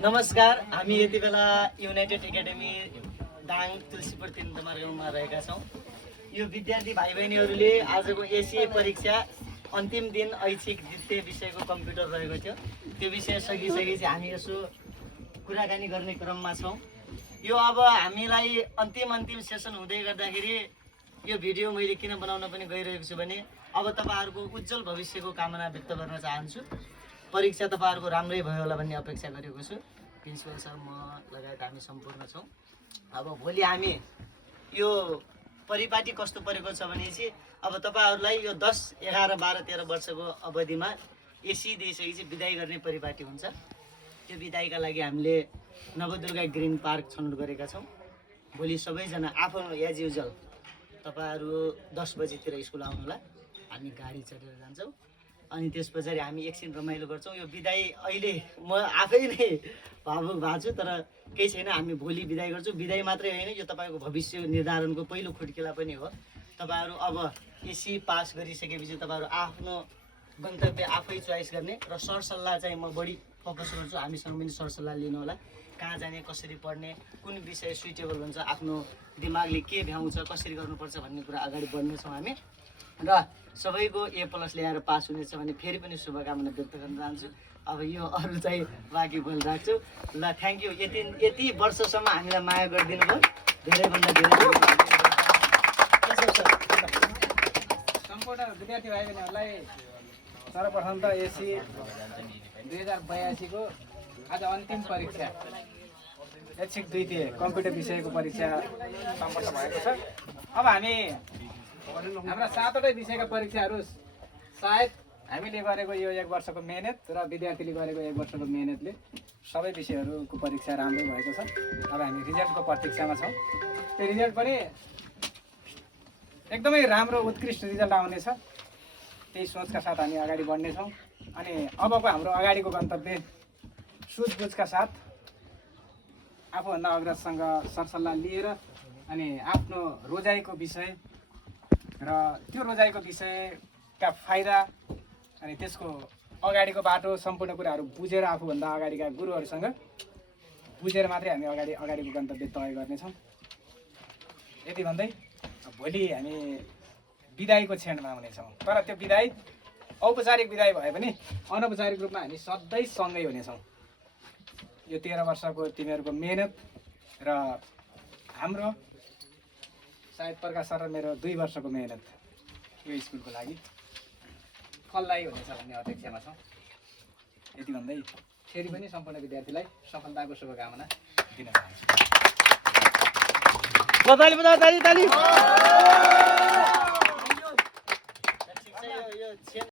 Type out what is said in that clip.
नमस्कार, हामी यति बेला United academy Dang Tulsipur 3 number गाउँमा रहेका छौँ। यो विद्यार्थी भाइ बहिनीहरूले आजको एसीए परीक्षा अन्तिम दिन ऐच्छिक द्वितीय विषयको कम्प्युटर रहेको थियो। त्यो विषय सकिसकेपछि हामी यसो कुराकानी गर्ने क्रममा छौँ। यो अब हामीलाई अन्तिम सेसन हुँदै गर्दाखेरि यो भिडियो मैले किन बनाउन पनि गइरहेको छु भने अब तपाईहरुको उज्जवल भविष्यको कामना व्यक्त गर्न चाहन्छु। परीक्षा तपाईहरुको राम्रै भयो होला भन्ने अपेक्षा गरेको छु। प्रिन्सिपल सर, म लगायत हामी सम्पूर्ण छौँ। अब भोलि हामी यो परिपाटी कस्तो परेको छ भनेपछि अब तपाईहरुलाई यो 10, 11, 12, 13 वर्षको अवधिमा एसी दिइसकेपछि बिदाई गर्ने परिपाटी हुन्छ। त्यो बिदाईका लागि हामीले नवदुर्गा ग्रीन पार्क छनौट गरेका छौँ। भोलि सबैजना आफ्नो एज युजुअल तपाईहरु 10 बजेतिर स्कुल आउनुहोला। हामी गाडी चढेर जान्छौँ अनि त्यसपछि हामी एकछिन रमाइलो गर्छौँ। यो बिदाई अहिले म आफै नै भावुक भएको छु, तर केही छैन, हामी भोलि बिदाई गर्छौँ। बिदाई मात्रै होइन, यो तपाईको भविष्य निर्धारणको पहिलो खुड्किला पनि हो। तपाईहरु अब एसी पास गरिसकेपछि तपाईहरु आफ्नो गन्तव्य आफै चोइस गर्ने र सरसल्लाह चाहिँ म बढी फोकस गर्छु। हामीसँग पनि सरसल्लाह लिनु होला। कहाँ जाने, कसरी पढ्ने, कुन विषय सुइटेबल हुन्छ, आफ्नो दिमागले के भ्याउँछ, कसरी गर्नुपर्छ भन्ने कुरा अगाडि बढ्नेछौँ हामी। र सबैको A+ ल्याएर पास हुनेछ भने फेरि पनि शुभकामना व्यक्त गर्न चाहन्छु। अब यो अरु चाहिँ बाँकी बोल राख्छु। ल, थ्याङ्क यू। यति वर्षसम्म हामीलाई माया गरिदिनु भयो, धेरैभन्दा धेरै सम्पूर्ण विद्यार्थी भाइ बहिनीहरूलाई सर्वप्रथम त एसी 2082 को आज अन्तिम परीक्षा ऐच्छिक द्वितीय कम्प्युटर विषयको परीक्षा सम्पन्न भएको छ। अब हामी हाम्रा 7वटै विषयका परीक्षाहरू सायद हामीले गरेको यो 1 वर्षको मेहनत र विद्यार्थीले गरेको 1 वर्षको मेहनतले सबै विषयहरूको परीक्षा राम्रै भएको छ। अब हामी रिजल्टको प्रतीक्षामा छौँ। त्यो रिजल्ट पनि एकदमै राम्रो उत्कृष्ट रिजल्ट आउनेछ, त्यही सोचका साथ हामी अगाडि बढ्नेछौँ। अनि अबको हाम्रो अगाडिको गन्तव्य सुझबुझका साथ आफूभन्दा अग्रजसँग सरसल्लाह लिएर अनि आफ्नो रोजाइको विषय र त्यो रोजाइको विषयका फाइदा अनि त्यसको अगाडिको बाटो सम्पूर्ण कुराहरू बुझेर आफूभन्दा अगाडिका गुरुहरूसँग बुझेर मात्रै हामी अगाडिको गन्तव्य तय गर्नेछौँ। यति भन्दै भोलि हामी बिदाईको क्षणमा हुनेछौँ। तर त्यो बिदाई औपचारिक बिदाई भए पनि अनौपचारिक रूपमा हामी सधैँ सँगै हुनेछौँ। यो 13 वर्षको तिमीहरूको मेहनत र हाम्रो सायद प्रकाश सर र मेरो 2 वर्षको मेहनत यो स्कुलको लागि फलदायी हुनेछ भन्ने अपेक्षामा छौँ। यति भन्दै फेरि पनि सम्पूर्ण विद्यार्थीलाई सफलताको शुभकामना दिन चाहन्छु। ताली